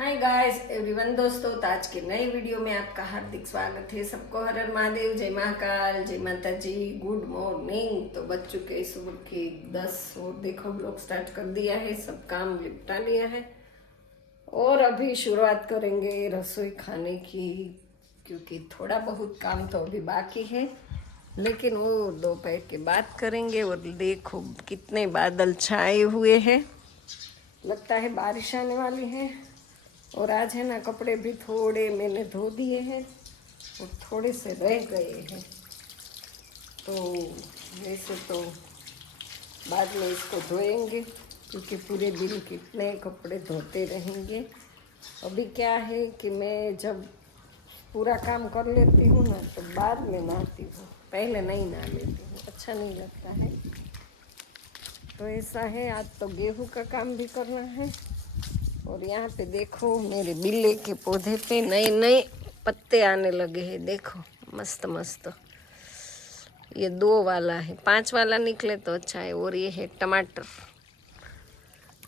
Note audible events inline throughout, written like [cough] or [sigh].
Hi guys everyone दोस्तों तो आज के नए वीडियो में आपका हार्दिक स्वागत है। सबको हर हर महादेव, जय महाकाल, जय माता जी गुड मॉर्निंग तो बच चुके हैं सुबह के दस और देखो ब्लॉग स्टार्ट कर दिया है, सब काम निपटा लिया है। और अभी शुरुआत करेंगे रसोई खाने की, क्योंकि थोड़ा बहुत काम तो अभी बाकी है। लेकिन वो दोपहर के बाद करेंगे और देखो कितने बादल छाए हुए हैं। लगता है बारिश आने वाली है। और आज है ना कपड़े भी थोड़े मैंने धो दिए हैं और थोड़े से रह गए हैं। तो वैसे तो बाद में इसको धोएँगे, क्योंकि पूरे दिन कितने कपड़े धोते रहेंगे। अभी क्या है कि मैं जब पूरा काम कर लेती हूँ ना तो बाद में नहाती हूँ। पहले नहीं नहा लेती हूँ अच्छा नहीं लगता है। तो ऐसा है, आज तो गेहूँ का काम भी करना है। और यहाँ पे देखो, मेरे बिल्ले के पौधे पे नए नए पत्ते आने लगे हैं। देखो मस्त मस्त ये दो वाला है। पाँच वाला निकले तो अच्छा है। और ये है टमाटर।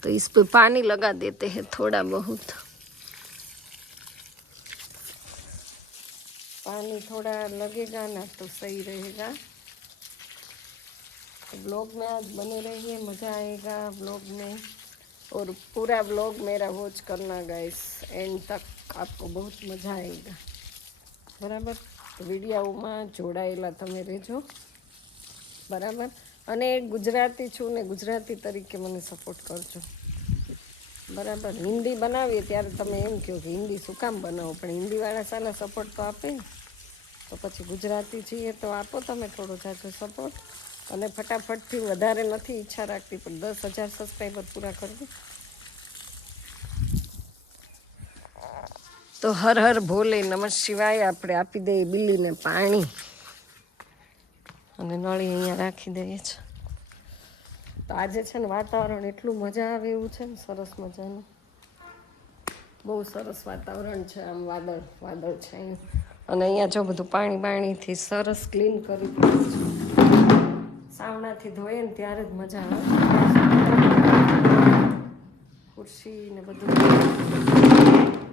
तो इस पे पानी लगा देते हैं थोड़ा बहुत। पानी थोड़ा लगेगा ना तो सही रहेगा। ब्लॉग में आज बने रहिए। मज़ा आएगा ब्लॉग में। और पूरा ब्लॉग मेरा वॉच करना गाइस एंड तक आपको बहुत મજા આવેગા બરાબર વિડીયોમાં જોડાયેલા તમે રહેજો. બરાબર? અને ગુજરાતી છું ને ગુજરાતી તરીકે મને સપોર્ટ કરજો. બરાબર? હિન્દી બનાવીએ ત્યારે તમે એમ કહો કે હિન્દી શું કામ બનાવો? પણ હિન્દીવાળા સારા સપોર્ટ તો આપે તો પછી ગુજરાતી છીએ તો આપો તમે થોડો જાજો સપોર્ટ અને ફટાફટથી વધારે નથી ઈચ્છા રાખતી, પણ દસ હજાર સબસ્ક્રાઈબર પૂરા કરવું. તો હર હર ભોલે નમઃ શિવાય, આપણે આપી દઈએ બિલ્લીને પાણી. અને નળી અહીંયા રાખી દઈએ છે તો આજે છે ને વાતાવરણ એટલું મજા આવે એવું છે ને, સરસ મજાનું. બહુ સરસ વાતાવરણ છે આમ, વાદળ વાદળ છે અને અહીંયા જો બધું પાણી બાણીથી સરસ ક્લીન કરી દીધું છે. સાવણાથી ધોઈએ ને ત્યારે જ મજા આવે ખુરશી ને બધું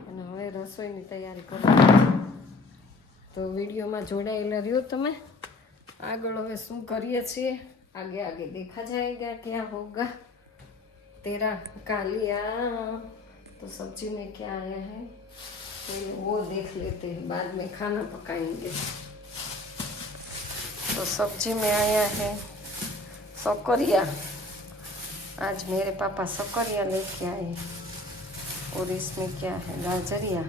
અને હવે રસોઈની તૈયારી કરવાની તો વિડીયોમાં જોડાયેલા રહ્યો તમે આગળ હવે શું કરીએ છીએ આગે આગે देखा जाएगा क्या होगा तेरा कालिया तो सब्जी में क्या आया है पहले वो देख लेते हैं बाद में खाना पकाएंगे तो सब्जी में आया है सौकरिया आज मेरे पापा सौकरिया लेके आए और इसमें क्या है गाजरिया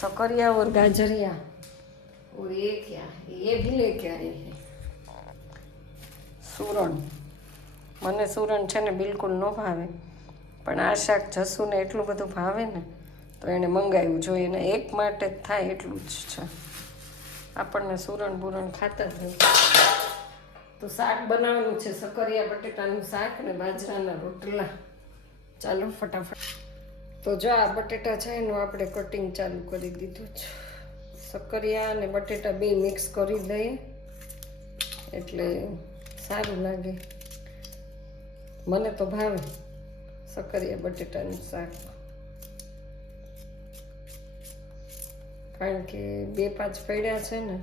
सौकरिया और गाजरिया और ये क्या है ये भी लेके आए हैं સુરણ મને સુરણ છે ને બિલકુલ ન ભાવે પણ આ શાક જસુને એટલું બધું ભાવે ને તો એણે મંગાવ્યું જો એને એક માટે જ થાય એટલું જ છે આપણને સુરણ બુરણ ખાતા જ તો શાક બનાવવાનું છે, સકરિયા બટેટાનું શાક ને બાજરાના રોટલા. ચાલો ફટાફટ. તો જો આ બટેટા છે, એનું આપણે કટિંગ ચાલુ કરી દીધું છે. સકરિયા અને બટેટા બે મિક્સ કરી દઈએ એટલે સારું લાગે. મને તો ભાવે સકરિયા બટેટાનું શાક. કારણ કે બે પાંચ પડ્યા છે ને,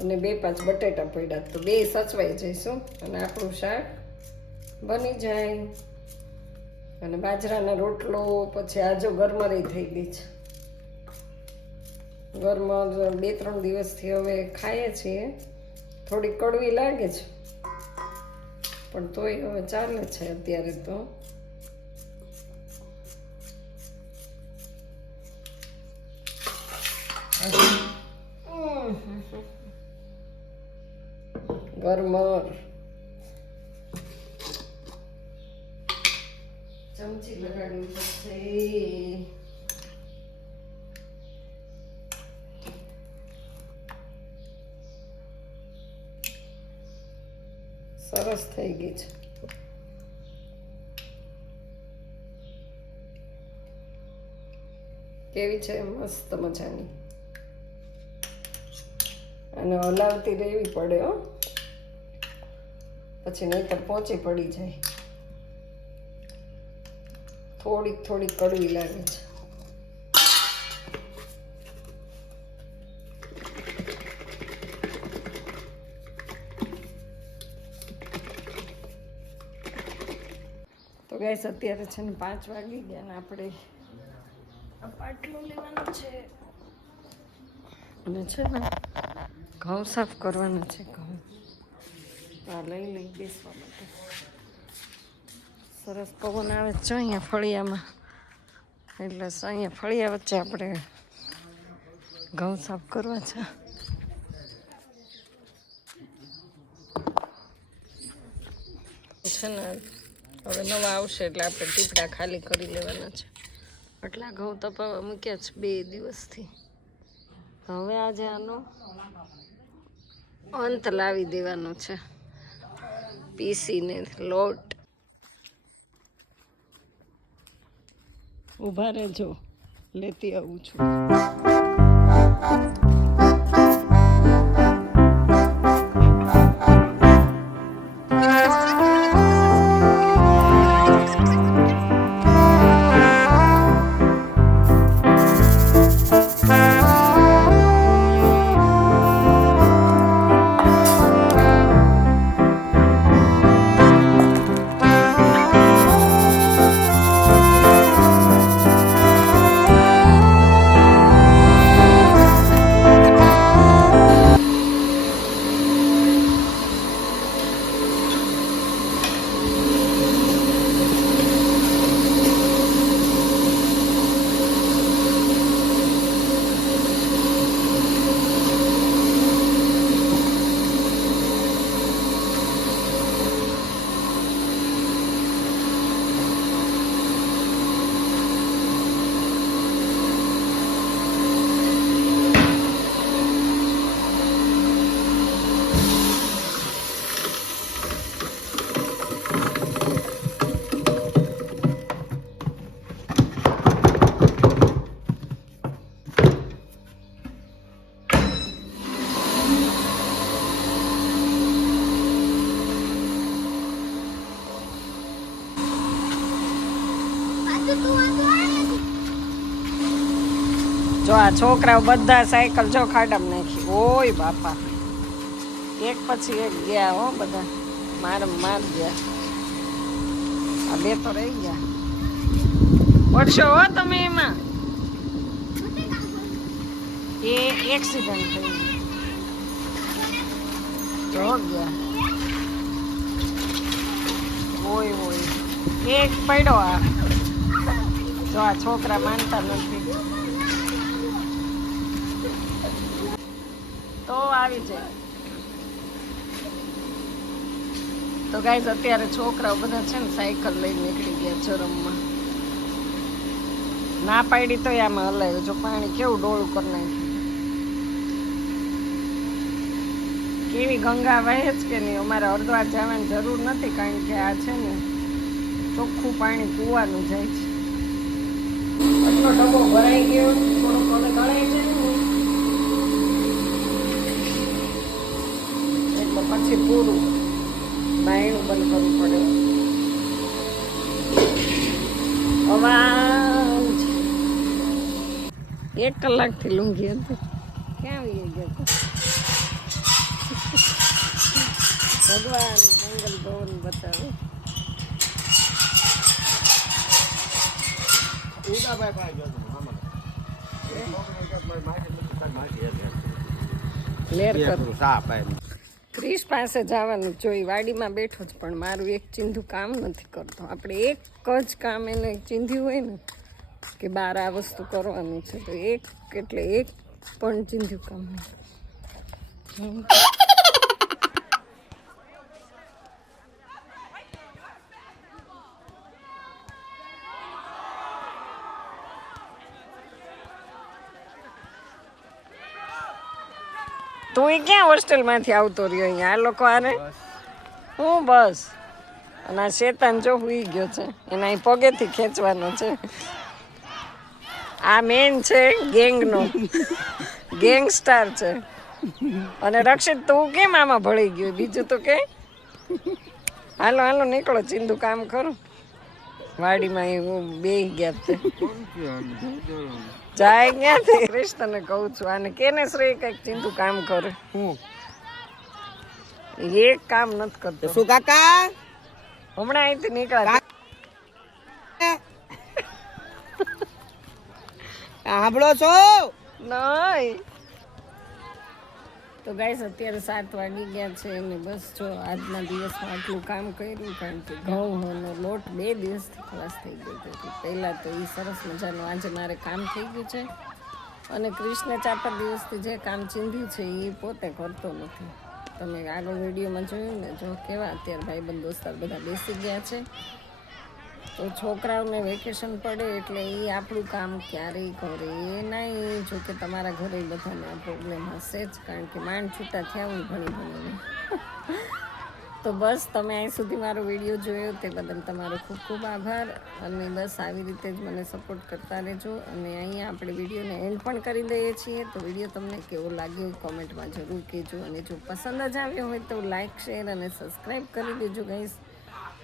અને બે પાંચ બટેટા પડ્યા તો બે સચવાઈ જઈશું અને આપણું શાક બની જાય. અને બાજરાનો રોટલો, પછી આજો ગરમરી થઈ ગઈ છે. ગરમર બે ત્રણ દિવસથી હવે ખાઈએ છીએ. થોડી કડવી લાગે છે. પણ તોય હવે ચાલે છે અત્યારે તો. ગરમર. ચમચી લગાડવી પડશે. સરસ થઈ ગઈ છે. કેવી છે? મસ્ત મજાની. અને હલાવતી રહેવી પડે, હો. પછી નહીતર પહોંચી પડી જાય. થોડીક થોડીક કડવી લાગે છે. તો ગેસ અત્યારે છે ને પાંચ વાગી ગયા ને આપણે પાટલું લેવાનું છે. અને છે ને ઘઉં સાફ કરવાના છે ઘઉં. આ લઈ લઈ બેસવા માટે. સરસ પવન આવે છે અહીંયા ફળિયામાં. એટલે અહીંયા ફળિયા વચ્ચે આપણે ઘઉં સાફ કરવા છે. છે ને હવે નવા આવશે એટલે આપણે ટીપડા ખાલી કરી લેવાના છે. આટલા ઘઉં તપાવવા મૂક્યા છે બે દિવસથી. હવે આજે આનો અંત લાવી દેવાનો છે. પીસીને લોટ. ઊભા રહેજો. લેતી આવું છું. જો આ છોકરાઓ બધા સાયકલ જો ખાડામાં નાખી. ઓય બાપા. એક પછી એક ગયા હો બધા. માર માર ગયા. આ બે તો રહી ગયા. પડશો હો તમે એમાં. એ એક્સિડન્ટ થઈ ગયો. ગયા. ઓય ઓય. એક પડ્યો આ. જો આ છોકરા માનતા નથી. તો આવી જાય. તો ગાઈઝ અત્યારે છોકરાઓ બધા છે ને સાયકલ લઈને નીકળી ગયા ચરમમાં ના પાડી તો આમાં હલાવ્યું. જો પાણી કેવું ડોળું કરી નાખ્યું. કેવી ગંગા વહે જ કે નહીં, અમારે હરદ્વાર જવાની જરૂર નથી કારણ કે આ છે ને ચોખ્ખું પાણી કૂવાનું જાય છે. આટલો ડબ્બો ભરાઈ ગયો થોડો થોડો ગળાઈ જાય એટલે પછી પૂરું. બાયણું બંધ કરવું પડે. અવાજ. એક કલાકથી લૂંઘી હતી. ક્યાં આવી ગયો ભગવાન મંગલ ભવન બતાવે ઉદાભાઈ પાસે ગયો હતો મામા. એ છોકરો કે મારી માસી નથી, તારી માસી હશે. લેર એ સાપ એમ. ક્રિશ પાસે જવાનું જોઈ વાડીમાં બેઠો જ પણ મારું એક ચિંધું કામ નથી કરતો. આપણે એક જ કામ એને ચિંધ્યું હોય ને કે બાર આ વસ્તુ કરવાનું છે તો એક એટલે એક પણ ચિંધ્યું કામ નહીં. તું એ ક્યાં હોસ્ટેલમાંથી આવતો રહ્યો અહીંયા? આ લોકો આને? હું બસ. અને આ શેતાન જો હુઈ ગયો છે. એના અહીં પગેથી ખેંચવાનો છે. આ મેન છે ગેંગનો. ગેંગસ્ટાર છે. અને રક્ષિત તું કેમ આમાં ભળી ગયો? બીજું તો કે? હાલો હાલો નીકળો ચિંદુ કામ કરો. વાડીમાં એવું બે ગયા. જાય ક્યાંથી? [laughs] કૃષ્ણને કહું છું અને કેને શ્રી કંઈક ચિંતુ કામ કરે? હું? એક કામ નથી કરતો. શું કાકા? હમણાં અહીંથી નીકળ્યા [laughs] સાંભળો છો? નહીં. તો ગાઈસ અત્યારે સાત વાગી ગયા છે અને બસ જો આજના દિવસમાં આટલું કામ કર્યું, કારણ કે ઘઉંનો લોટ બે દિવસથી ખલાસ થઈ ગયો હતો. પહેલાં તો એ સરસ મજાનું આજે મારે કામ થઈ ગયું છે. અને કૃષ્ણ ચાર પાંચ દિવસથી જે કામ ચીંધ્યું છે એ પોતે કરતો નથી. તમે આગળ વિડીયોમાં જોયું ને, જો કેવા, અત્યારે ભાઈબંધ દોસ્તાર બધા બેસી ગયા છે. તો છોકરાઓને વેકેશન પડે એટલે એ આપણું કામ ક્યારેય કરે. એ નહીં જો કે તમારા ઘરે બધાને આ પ્રોબ્લેમ હશે જ, કારણ કે માંડ છૂટા થયા હોય ભણી ભણીને. તો બસ, તમે અહીં સુધી મારો વીડિયો જોયો તે બદલ તમારો ખૂબ ખૂબ આભાર. અને બસ, આવી રીતે જ મને સપોર્ટ કરતા રહેજો. અને અહીંયા આપણે વિડીયોને એન્ડ પણ કરી દઈએ છીએ. તો વીડિયો તમને કેવો લાગ્યો કોમેન્ટમાં જરૂર કહેજો. અને જો પસંદ જ આવ્યો હોય તો લાઇક શેર અને સબસ્ક્રાઈબ કરી દેજો ગાઈસ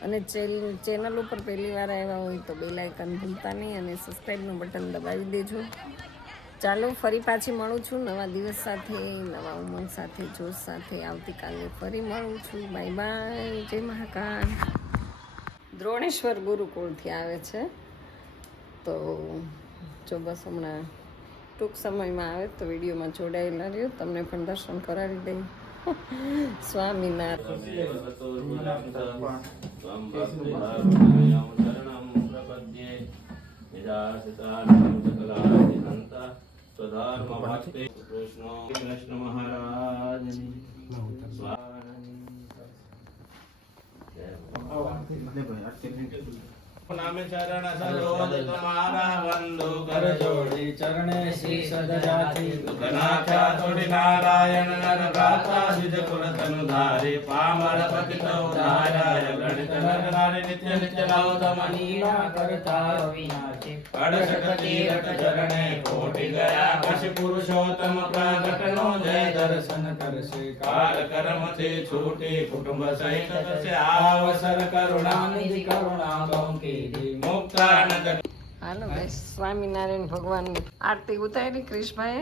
અને ચેનલ ઉપર પહેલી વાર આવ્યા હોય તો બેલ આઇકન ભૂલતા નહીં અને સબસ્ક્રાઈબનું બટન દબાવી દેજો. ચાલો, ફરી પાછી મળું છું નવા દિવસ સાથે, નવા ઉમંગ સાથે, જોશ સાથે. આવતીકાલે ફરી મળું છું. Bye bye. જય મહાકાલ. દ્રોણેશ્વર ગુરુકુળથી આવે છે. તો જો બસ હમણાં ટૂંક સમયમાં આવે તો વિડીયોમાં જોડાયેલા રહ્યો. તમને પણ દર્શન કરાવી દઈ [laughs] સ્વામિનારાયણ. કૃષ્ણ મહારાજની નામે ચરણ સરોજ તમારા બંધુ કર જોડી ચરણે શીશ દજાતી નાખ્યા થોડી નારાયણ નર ગાતા સિદ્ધ કુલ તનુ ધારે પામર પતિત ઉધારાય ગણિત નર નારી નિત્ય નિત્ય જય દર્શન કરશે કાળ કર્મથી છૂટી કુટુંબ સહિત થશે આવસર કરુણા નિધિ કરુણા બંકી મુક્તાનંદ સ્વામિનારાયણ ભગવાનની આરતી ઉતારી ક્રિશભાઈ